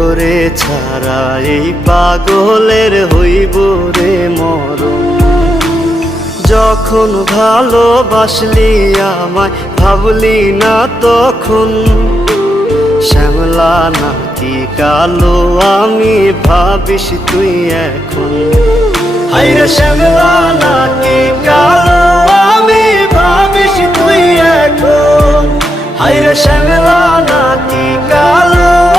তোরে ছাড়া এই পাগলের হইব রে মরণ। যখন ভালোবাসলি আমায় ভাবলি না তখন, শ্যামলা নাকি কালো আমি ভাবিস তুই এখন। হায়রে শ্যামলা নাকি কালো আমি ভাবিস তুই এখন। হায়রে শ্যামলা নাকি কালো